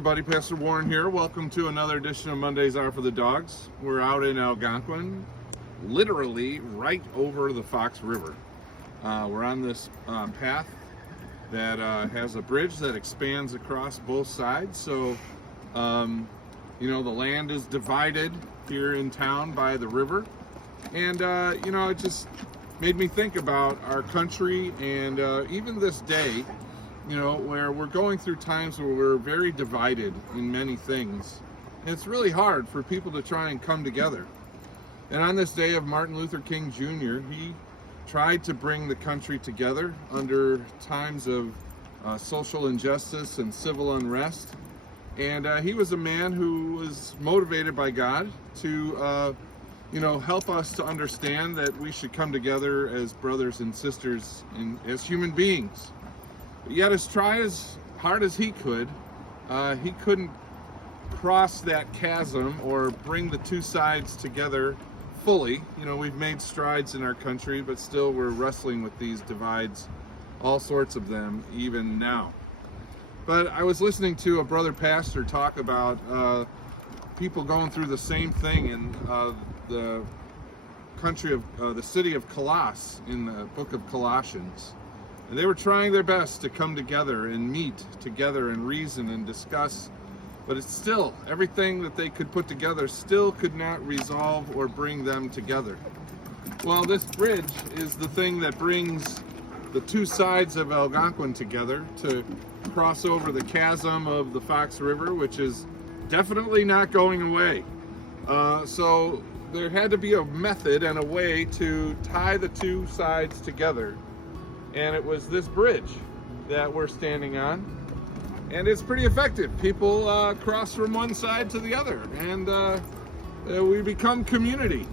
everybody, Pastor Warren here. Welcome to another edition of Mondays Are for the Dogs. We're out in Algonquin, literally right over the Fox River. We're on this path that has a bridge that expands across both sides. So, the land is divided here in town by the river. And, it just made me think about our country and even this day, where we're going through times where we're very divided in many things. And it's really hard for people to try and come together. And on this day of Martin Luther King Jr., he tried to bring the country together under times of social injustice and civil unrest. And he was a man who was motivated by God to, help us to understand that we should come together as brothers and sisters and as human beings. But yet, as hard as he couldn't cross that chasm or bring the two sides together fully. We've made strides in our country, but still we're wrestling with these divides, all sorts of them, even now. But I was listening to a brother pastor talk about people going through the same thing in the country of the city of Colossus in the book of Colossians. And they were trying their best to come together and meet together and reason and discuss, but it's still, everything that they could put together still could not resolve or bring them together. Well, this bridge is the thing that brings the two sides of Algonquin together to cross over the chasm of the Fox River, which is definitely not going away. So there had to be a method and a way to tie the two sides together. And it was this bridge that we're standing on. And it's pretty effective. People cross from one side to the other, and we become community.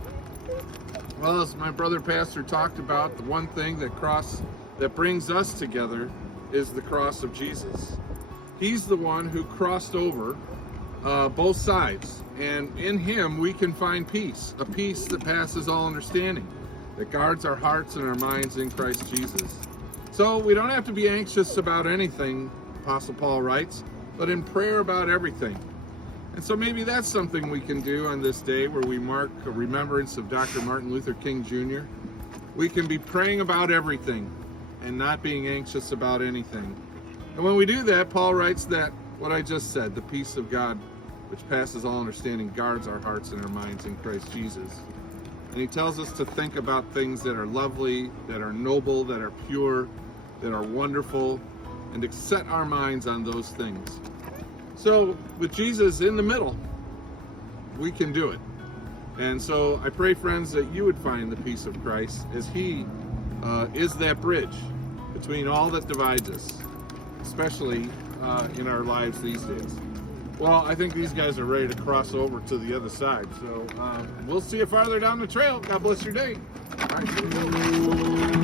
Well, as my brother pastor talked about, the one thing that brings us together is the cross of Jesus. He's the one who crossed over both sides, and in him we can find peace, a peace that passes all understanding, that guards our hearts and our minds in Christ Jesus. So we don't have to be anxious about anything, Apostle Paul writes, but in prayer about everything. And so maybe that's something we can do on this day where we mark a remembrance of Dr. Martin Luther King Jr. We can be praying about everything and not being anxious about anything. And when we do that, Paul writes that what I just said, the peace of God, which passes all understanding, guards our hearts and our minds in Christ Jesus. And he tells us to think about things that are lovely, that are noble, that are pure, that are wonderful, and to set our minds on those things. So with Jesus in the middle, we can do it. And so I pray, friends, that you would find the peace of Christ as he is that bridge between all that divides us, especially in our lives these days. Well, I think these guys are ready to cross over to the other side. So we'll see you farther down the trail. God bless your day. All right.